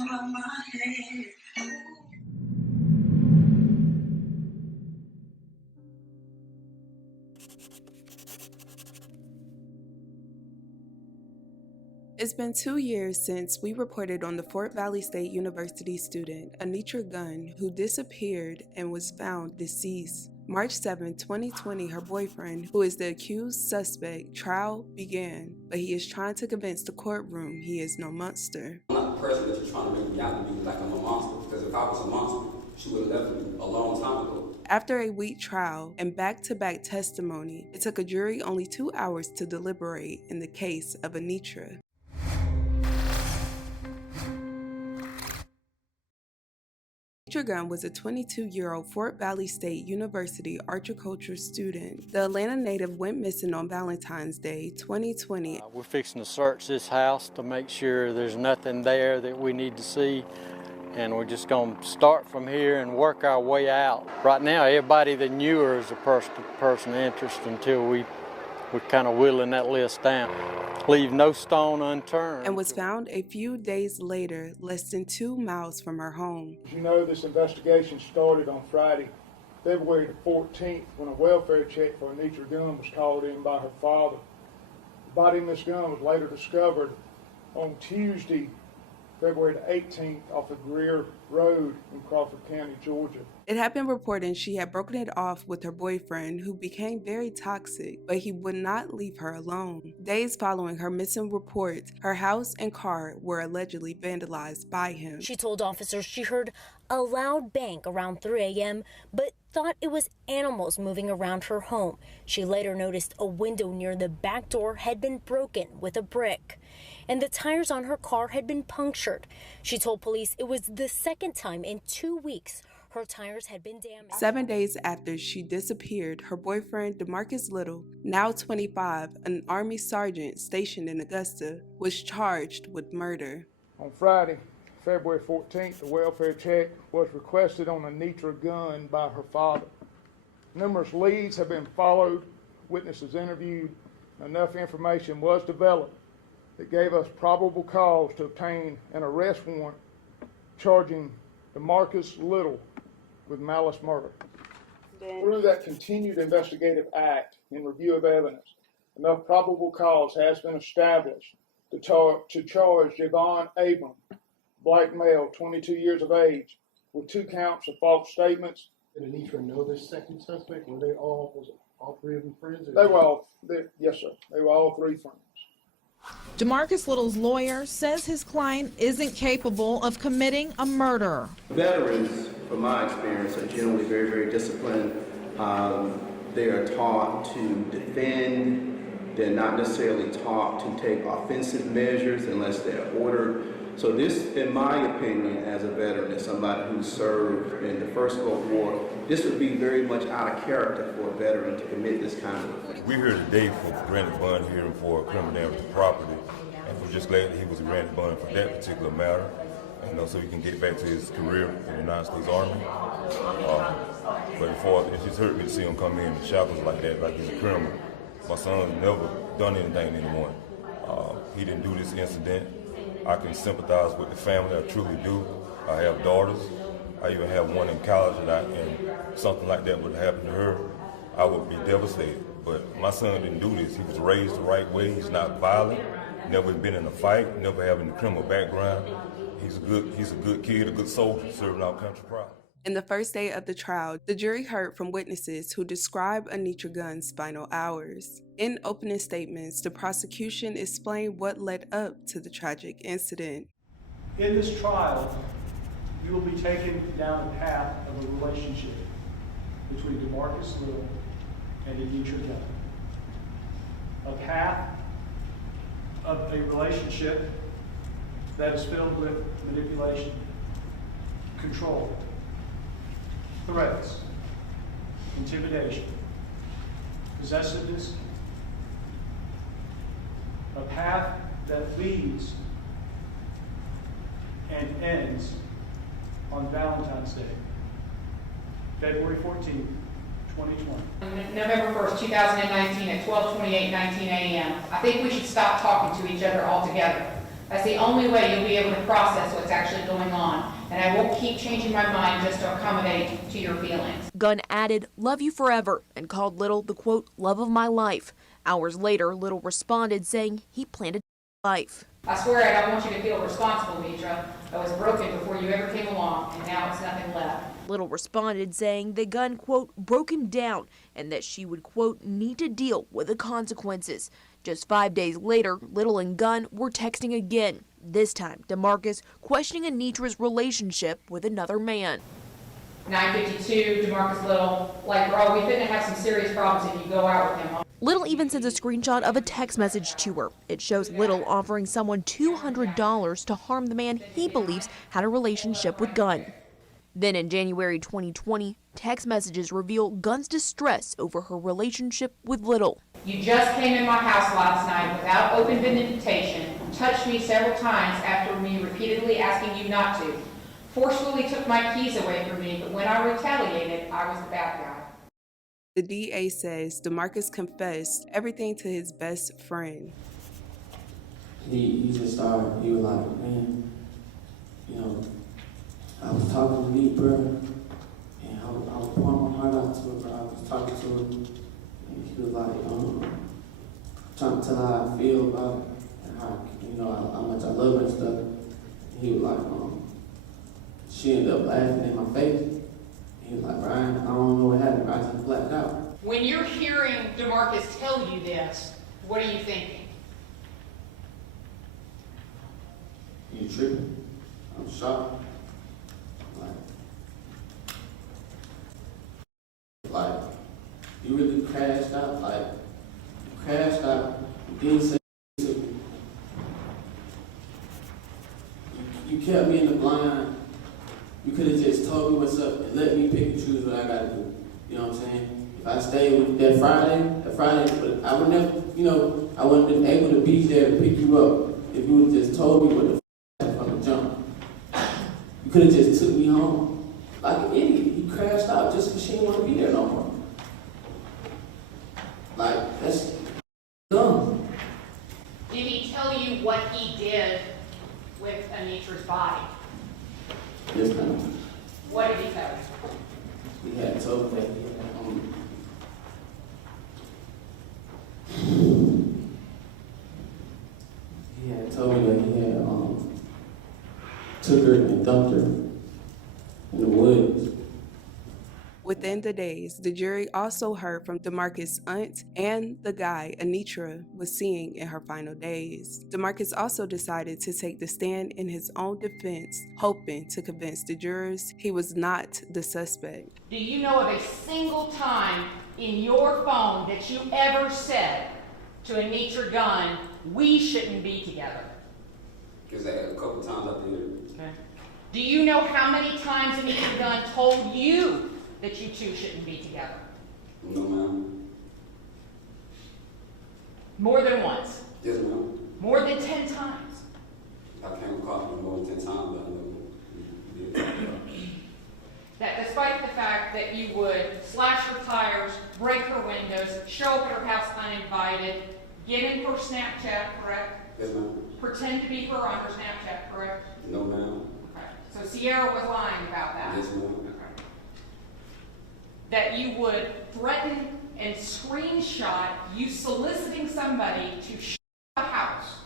It's been 2 years since we reported on the Fort Valley State University student, AnitraGunn, who disappeared and was found deceased. March 7, 2020, her boyfriend, who is the accused suspect, trial began, but he is trying to convince the courtroom he is no monster. I'm not the person that you're trying to make me out to be, like I'm a monster, because if I was a monster, she would have left me a long time ago. After a week trial and back-to-back testimony, it took a jury only 2 hours to deliberate in the case of Anitra. AnitraGunn was a 22-year-old Fort Valley State University horticulture student. The Atlanta native went missing on Valentine's Day, 2020. We're fixing to search this house to make sure there's nothing there that we need to see. And we're just going to start from here and work our way out. Right now, everybody that knew her is a person of interest until we're kind of whittling that list down. Leave no stone unturned. And was found a few days later, less than 2 miles from her home. As you know, this investigation started on Friday, February the 14th, when a welfare check for AnitraGunn was called in by her father. The body of Miss Gunn was later discovered on Tuesday, February the 18th, off of Greer Road in Crawford County, Georgia. It had been reported she had broken it off with her boyfriend, who became very toxic, but he would not leave her alone. Days following her missing report, her house and car were allegedly vandalized by him. She told officers she heard a loud bang around 3 a.m., but thought it was animals moving around her home. She later noticed a window near the back door had been broken with a brick, and the tires on her car had been punctured. She told police it was the second time in 2 weeks her tires had been damaged. 7 days after she disappeared, her boyfriend, DeMarcus Little, now 25, an Army sergeant stationed in Augusta, was charged with murder. On Friday, February 14th, a welfare check was requested on AnitraGunn by her father. Numerous leads have been followed, witnesses interviewed, and enough information was developed that gave us probable cause to obtain an arrest warrant charging DeMarcus Little with malice murder. Through that continued investigative act in review of evidence, enough probable cause has been established to charge Javon Abram, black male, 22 years of age, with 2 counts of false statements. Did Anitra know this second suspect? Was all 3 of them friends? Yes, sir. They were all 3 friends. DeMarcus Little's lawyer says his client isn't capable of committing a murder. Veterans, from my experience, are generally very, very disciplined. They are taught to defend. They're not necessarily taught to take offensive measures unless they're ordered. So this, in my opinion, as a veteran, as somebody who served in the First Gulf War, this would be very much out of character for a veteran to commit this kind of offense. We're here today for granted bond hearing for criminal damage to property, and we're just glad that he was granted bond for that particular matter, and so he can get back to his career in the United States Army. But it just hurt me to see him come in shackles like that, like he's a criminal. My son's never done anything to anyone. He didn't do this incident. I can sympathize with the family, I truly do. I have daughters. I even have one in college, and something like that would happen to her, I would be devastated. But my son didn't do this. He was raised the right way. He's not violent, never been in a fight, never having a criminal background. He's a good kid, a good soldier, serving our country proud. In the first day of the trial, the jury heard from witnesses who described AnitraGunn's final hours. In opening statements, the prosecution explained what led up to the tragic incident. In this trial, you will be taken down a path of a relationship between DeMarcus Little and AnitraGunn. A path of a relationship that is filled with manipulation, control, threats, intimidation, possessiveness, a path that leads and ends on Valentine's Day, February 14th, 2020. November 1st, 2019 at 12:28:19 a.m. I think we should stop talking to each other altogether. That's the only way you'll be able to process what's actually going on. And I won't keep changing my mind just to accommodate to your feelings. Gunn added, "Love you forever," and called Little the, quote, love of my life. Hours later, Little responded saying he planned a life. I swear I don't want you to feel responsible, Mitra. I was broken before you ever came along, and now it's nothing left. Little responded saying the Gunn, quote, broke him down and that she would, quote, need to deal with the consequences. Just 5 days later, Little and Gunn were texting again. This time, DeMarcus questioning Anitra's relationship with another man. 9:52, DeMarcus Little, like, bro, we finna have some serious problems if you go out with him. Little even sends a screenshot of a text message to her. It shows Little offering someone $200 to harm the man he believes had a relationship with Gunn. Then in January 2020, text messages reveal Gunn's distress over her relationship with Little. You just came in my house last night without open invitation, touched me several times after me repeatedly asking you not to, forcefully took my keys away from me, but when I retaliated, I was the bad guy. The DA says DeMarcus confessed everything to his best friend. He just started, he was like, man, you know, I was talking to me, bro, and I was pouring my heart out to her, bro. I was talking to her, and she was like, trying to tell her how I feel about it, and how, you know, how much I love her and stuff. And he was like, she ended up laughing in my face. He was like, Brian, I don't know what happened, but I just blacked out. When you're hearing DeMarcus tell you this, what are you thinking? You tripping? I'm shocked. Like, you really crashed out, like, you crashed out, you didn't say to me. You kept me in the blind. You could have just told me what's up and let me pick and choose what I gotta do. You know what I'm saying? If I stayed with that Friday, I would never, you know, I wouldn't have been able to be there to pick you up if you would have just told me what the f from the jump. You could have just took me home. Like an idiot. He crashed out just because she didn't want to be there no more. Like, that's dumb. Did he tell you what he did with Anitra's body? Yes, ma'am. What did he tell you? He had told me that he had told me that he had took her and dumped her in the woods. Within the days, the jury also heard from DeMarcus' aunt and the guy Anitra was seeing in her final days. DeMarcus also decided to take the stand in his own defense, hoping to convince the jurors he was not the suspect. Do you know of a single time in your phone that you ever said to AnitraGunn, we shouldn't be together? Because I had a couple times up there. Okay. Do you know how many times AnitraGunn told you that you two shouldn't be together? No, ma'am. More than once? Yes, ma'am. More than 10 times? I can't recall more than 10 times, but I know you did. That despite the fact that you would slash her tires, break her windows, show up at her house uninvited, get in her Snapchat, correct? Yes, ma'am. Pretend to be her on her Snapchat, correct? No, ma'am. Okay. So Sierra was lying about that? Yes, ma'am. Okay. That you would threaten and screenshot you soliciting somebody to show a house.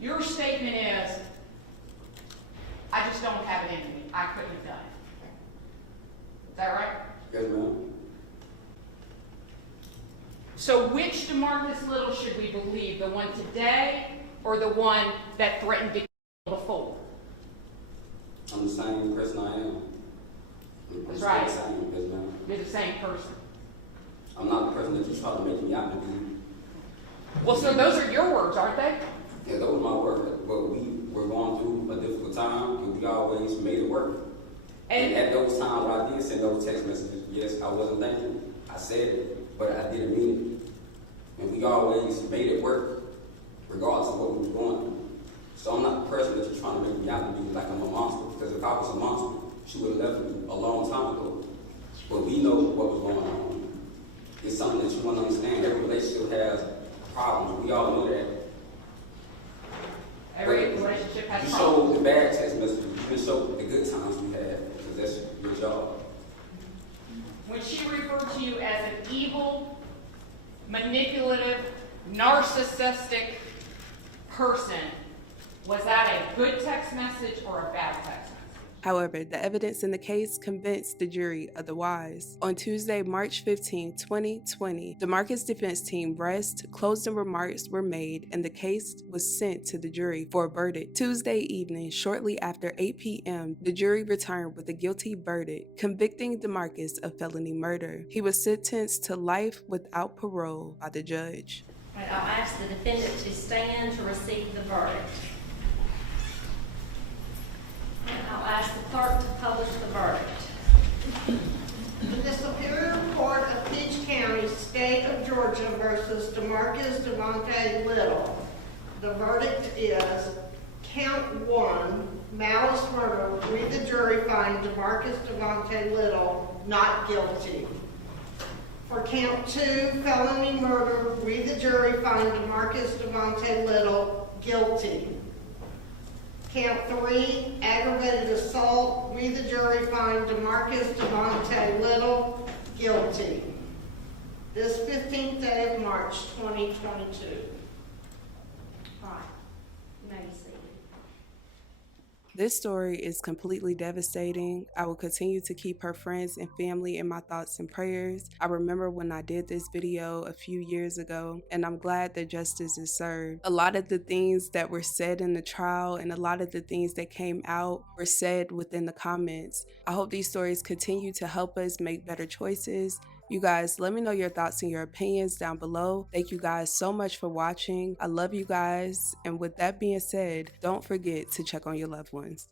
Your statement is, I just don't have it in me. I couldn't have done it. Is that right? Yes, ma'am. So which DeMarcus Little should we believe? The one today or the one that threatened to kill before? I'm the same person I am. That's right. Yes, ma'am. You're the same person. I'm not the person that you try to make me out to be. Well, so those are your words, aren't they? Yeah, that was my work. But we were going through a difficult time, and we always made it work. And at those times when I did send those text messages, yes, I wasn't thinking. I said it, but I didn't mean it. And we always made it work, regardless of what we were going through. So I'm not the person that you're trying to make me out to be like I'm a monster. Because if I was a monster, she would have left me a long time ago. But we know what was going on. It's something that you want to understand. Every relationship has problems. We all know that. Every relationship narcissistic person, was that a good text message or a bad text message? However, the evidence in the case convinced the jury otherwise. On Tuesday, March 15, 2020, DeMarcus' defense team rest, closing remarks were made, and the case was sent to the jury for a verdict. Tuesday evening, shortly after 8 p.m., the jury returned with a guilty verdict, convicting DeMarcus of felony murder. He was sentenced to life without parole by the judge. All right, I'll ask the defendant to stand to receive the verdict. And I'll ask the clerk to publish the verdict. The Superior Court of Peach County, State of Georgia versus DeMarcus Devontae Little. The verdict is count 1, malice murder. We the jury find DeMarcus Devontae Little not guilty. For count 2, felony murder, we the jury find DeMarcus Devontae Little guilty. Count 3, aggravated assault, we the jury find DeMarcus Devontae Little guilty. This 15th day of March 2022. All right, you may be seated. This story is completely devastating. I will continue to keep her friends and family in my thoughts and prayers. I remember when I did this video a few years ago, and I'm glad that justice is served. A lot of the things that were said in the trial and a lot of the things that came out were said within the comments. I hope these stories continue to help us make better choices. You guys, let me know your thoughts and your opinions down below. Thank you guys so much for watching. I love you guys. And with that being said, don't forget to check on your loved ones.